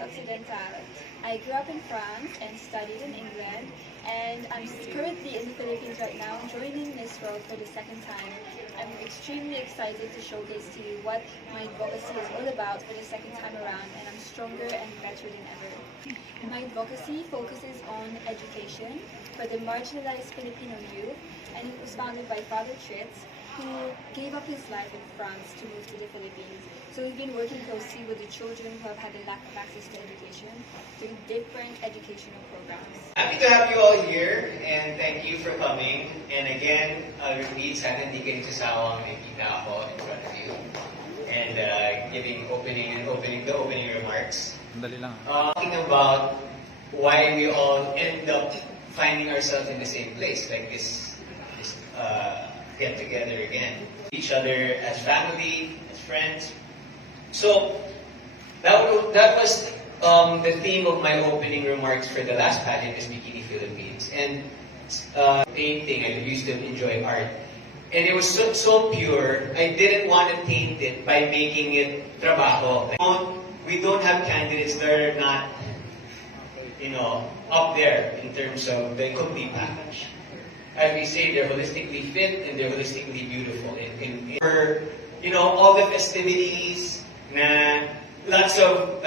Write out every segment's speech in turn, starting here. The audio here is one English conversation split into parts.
Occidental. I grew up in France and studied in England, and I'm currently in the Philippines right now, joining Miss World for the second time. I'm extremely excited to showcase to you what my advocacy is all about for the second time around, and I'm stronger and better than ever. My advocacy focuses on education for the marginalized Filipino youth, and it was founded by Father Tritz, who gave up his life in France to move to the Philippines. So we've been working closely with the children who have had a lack of access to education through different educational programs. Happy to have you all here, and thank you for coming. And again, I'll repeat, sana hindi kayo sasawang nakikita ako in front of you. And giving the opening remarks. Talking about why we all end up finding ourselves in the same place, like this get together again. Each other as family, as friends. So that was the theme of my opening remarks for the last pageant is Bikini Philippines. And painting, I used to enjoy art. And it was so pure, I didn't want to taint it by making it trabajo. We don't have candidates that are not, up there in terms of the complete package. As we say, they're holistically fit and they're holistically beautiful. For all the festivities, lots of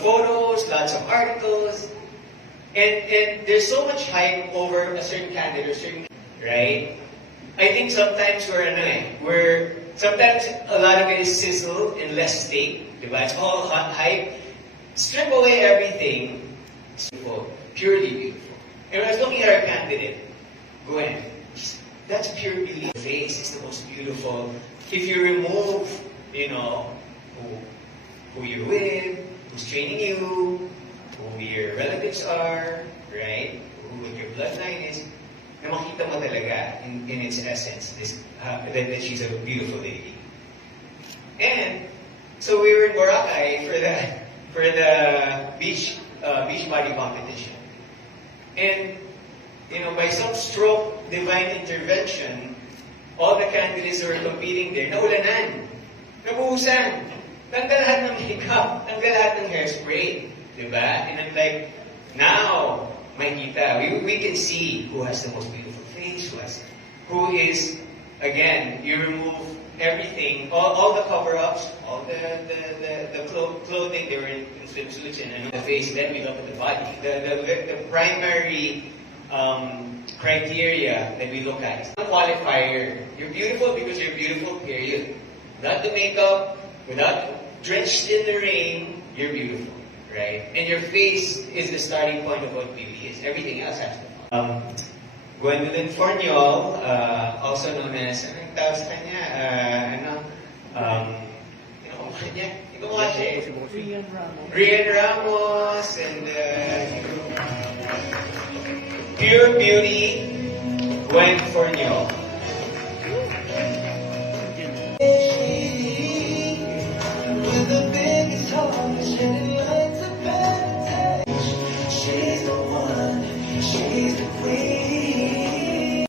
photos, lots of articles, and there's so much hype over a certain candidate, right? I think sometimes sometimes a lot of it is sizzle and less steak. It's all hot hype. Strip away everything. It's beautiful, purely beautiful. And when I was looking at our candidate, Gwen, that's pure beauty. The face is the most beautiful. If you remove, who you're with, who's training you, who your relatives are, right? Who your bloodline is, na makita mo talaga in its essence that she's a beautiful lady. And so we were in Boracay for the beach body competition, and by some stroke divine intervention, all the candidates who were competing there, naulanan, nabuhusan, tanggal lahat ng makeup, tanggal lahat ng hairspray, diba? And I'm like, now, makita, we can see who has the most beautiful face, who is, again, you remove everything, all the cover-ups, all the clothing, they were in swimsuits and the face, then we look at the body. The primary criteria that we look at. It's a qualifier. You're beautiful because you're beautiful, period. Without the makeup, without drenched in the rain, you're beautiful, right? And your face is the starting point of what beauty is. Everything else has to follow. Gwendolyne Fourniol, also known as, anong tawag sa kanya? Reyes Ramos, and Pure Beauty, Gwen Fourniol. With the biggest heart, shedding lights of meditation. She's the one, she's the queen.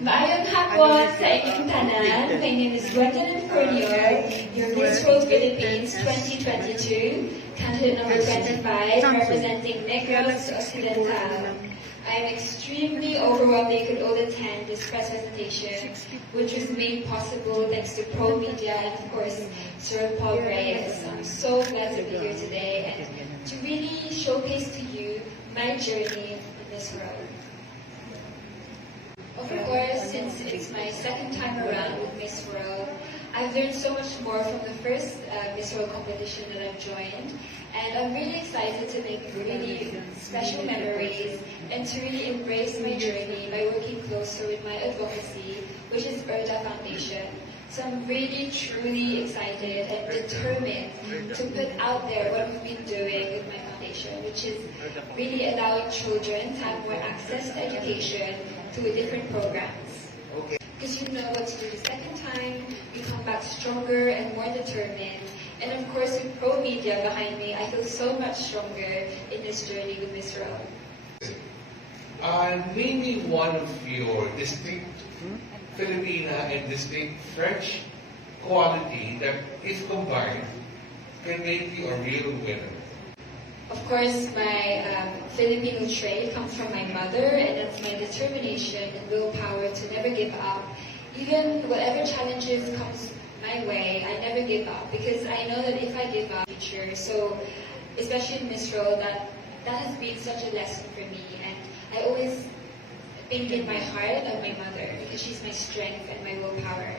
Maayong hapon sa inyong tanan. My name is Gwendolyne Fourniol, your Miss World Philippines 2022. Candidate number 25, representing Negros, Occidental. I am extremely overwhelmed they could all attend this presentation, which was made possible thanks to ProMedia and, of course, Sir Paul Reyes. I'm so glad to be here today and to really showcase to you my journey in this world. Of course, since it's my second time around with Miss World, I've learned so much more from the first Miss World competition that I've joined, and I'm really excited to make really special memories and to really embrace my journey by working closer with my advocacy, which is Erda Foundation. So I'm really, truly excited and determined to put out there what we've been doing with my foundation, which is really allowing children to have more access to education through different programs. Because what's for the second time, we come back stronger and more determined. And of course, with ProMedia behind me, I feel so much stronger in this journey with Miss World. Name me one of your distinct Filipina and distinct French quality that, if combined, can make you a real winner? Of course, my Filipino trait comes from my mother, and that's my determination and willpower to never give up. Even whatever challenges comes my way, I never give up because I know that if I give up, future. So, especially in this role, that has been such a lesson for me, and I always think in my heart of my mother because she's my strength and my willpower.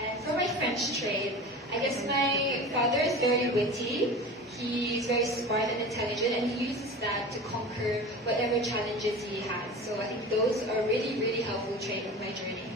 And for my French trait, I guess my father is very witty. He's very smart and intelligent, and he uses that to conquer whatever challenges he has. So I think those are really, really helpful traits in my journey.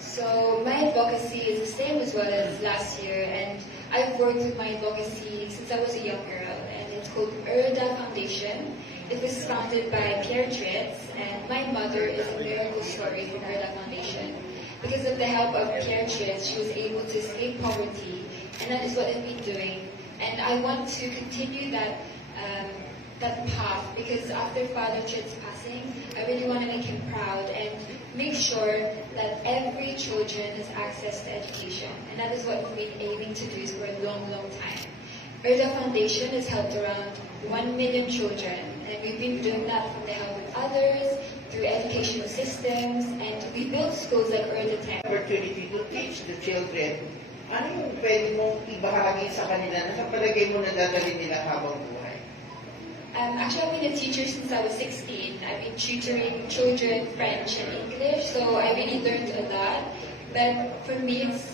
So my advocacy is the same as well as last year, and I've worked with my advocacy since I was a young girl, and it's called Erda Foundation. It was founded by Pierre Tritz, and my mother is a miracle story from Erda Foundation. Because of the help of Pierre Tritz, she was able to escape poverty, and that is what I've been doing. And I want to continue that path because after Father Tritz's passing, I really want to make him proud and make sure that every children has access to education. And that is what we've been aiming to do for a long, long time. Erda Foundation has helped around 1 million children, and we've been doing that from the help of others, through educational systems, and we built schools like Erda Tech. Opportunity to teach the children. Ano yung pwede mong ibahagi sa kanila na sa palagay mo na dadalhin nila habang buhay? Actually, I've been a teacher since I was 16. I've been tutoring children French and English, so I really learned a lot. But for me, it's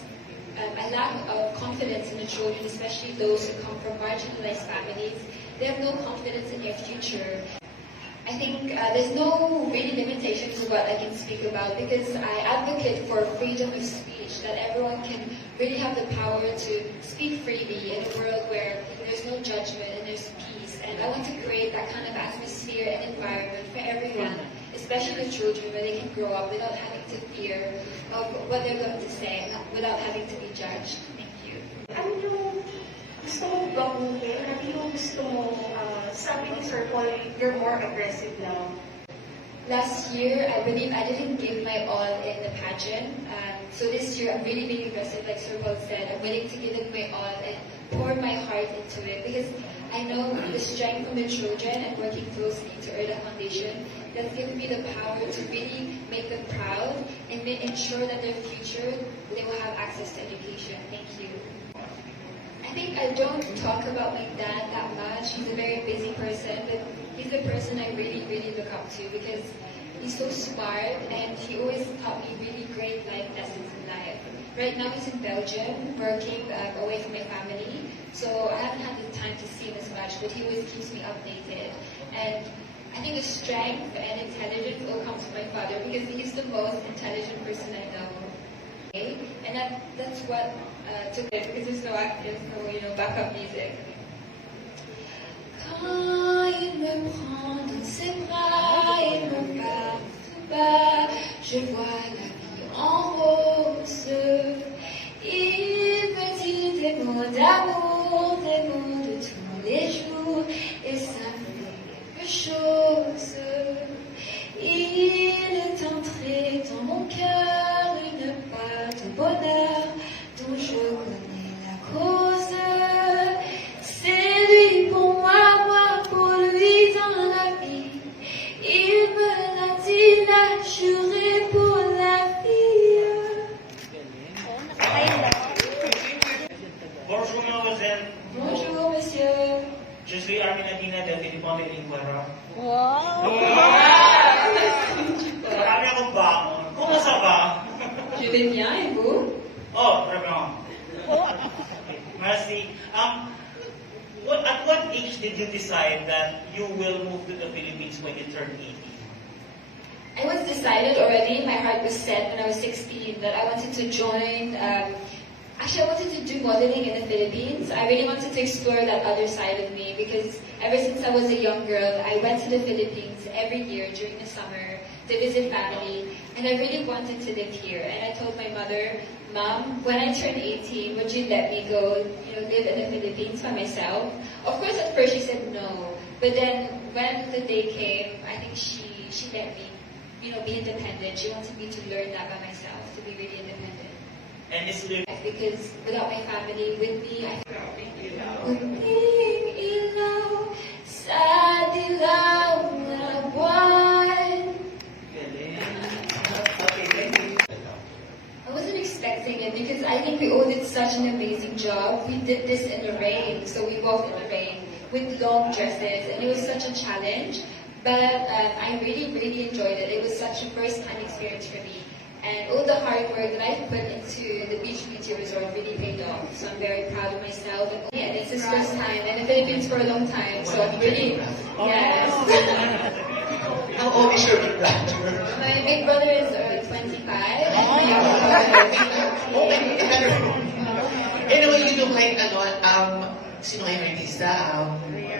a lack of confidence in the children, especially those who come from marginalized families. They have no confidence in their future. I think there's no really limitation to what I can speak about because I advocate for freedom of speech, that everyone can really have the power to speak freely in a world where there's no judgment and there's peace. And I want to create that kind of atmosphere and environment for everyone, especially the children, where they can grow up without having to fear of what they're going to say, without having to be judged. Thank you. Ano yung gusto mong baguhin? Ano yung gusto mong, sabi ni Sir Paul, you're more aggressive now? Last year, I believe I didn't give my all in the pageant. So this year, I'm really being aggressive, like Sir Paul said. I'm willing to give it my all and pour my heart into it because I know the strength from the children and working closely to Erda Foundation, that's given me the power to really make them proud and ensure that their future, they will have access to education. Thank you. I think I don't talk about my dad that much. He's a very busy person, but he's the person I really, really look up to because he's so smart and he always taught me really great life lessons in life. Right now he's in Belgium, working away from my family, so I haven't had the time to see him as much, but he always keeps me updated. And I think the strength and intelligence all comes from my father because he's the most intelligent person I know. And that's what took it because he's so active, so backup music. Quand il me prend dans ses bras, il me parle tout bas, je vois la vie en rose. Il me dit des mots d'amour, des mots de tous les jours, et ça me fait quelque chose. Il est entré dans mon cœur une part de bonheur dont je connais la cause. C'est lui pour moi, moi pour lui dans la vie. Il me l'a dit, l'a juré pour la vie. Bonjour mademoiselle. Bonjour monsieur. Je suis Arminadina de Filipon de Lingüera. Marami akong baon. Kumusta ba? Je vais bien et vous? Oh, très bien. Merci. At what age did you decide that you will move to the Philippines when you turn 18? I was decided already, my heart was set when I was 16 that I wanted to join, actually I wanted to do modeling in the Philippines. I really wanted to explore that other side of me because ever since I was a young girl, I went to the Philippines every year during the summer to visit family, and I really wanted to live here. And I told my mother, Mom, when I turn 18, would you let me go, live in the Philippines by myself? Of course, at first she said no, but then when the day came, I think she let me, be independent. She wanted me to learn that by myself, to be really independent. And it's lyric. Because without my family with me, I Kunting ilaw sa dilaw na buwan. I wasn't expecting it because I think we all did such an amazing job. We did this in the rain, so we walked in the rain with long dresses, and it was such a challenge. But I really, really enjoyed it. It was such a first-time experience for me. And all the hard work that I've put into the beach beauty resort really paid off. So I'm very proud of myself. And it's his first time in the Philippines for a long time. So I'm really, yes. How old is your big brother? My big brother is 25. Oh, anyway, you look like, sino kayo artista?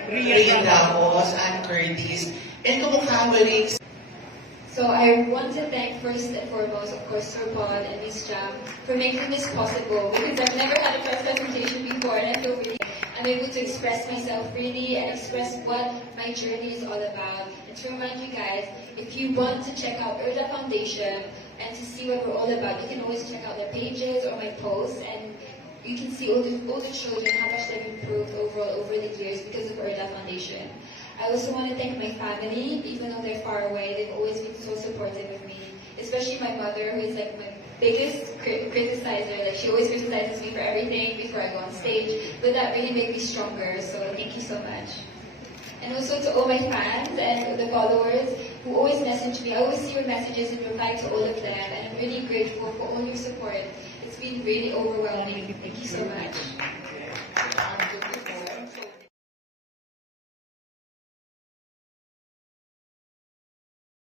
Reyes Ramos, Ann Curtis. And kumukha mo rin. So I want to thank first and foremost, of course, Sir Paul and Miss Jam for making this possible, because I've never had a press presentation before, and I feel really I'm able to express myself freely and express what my journey is all about. And to remind you guys, if you want to check out Urda Foundation and to see what we're all about, you can always check out their pages or my posts, and you can see all the children, how much they've improved overall over the years because of Urda Foundation. I also want to thank my family, even though they're far away, they've always been so supportive of me. Especially my mother, who is like my biggest criticizer. Like, she always criticizes me for everything before I go on stage, but that really made me stronger, so thank you so much. And also to all my fans and the followers who always message me. I always see your messages and reply to all of them, and I'm really grateful for all your support. It's been really overwhelming. Thank you so much.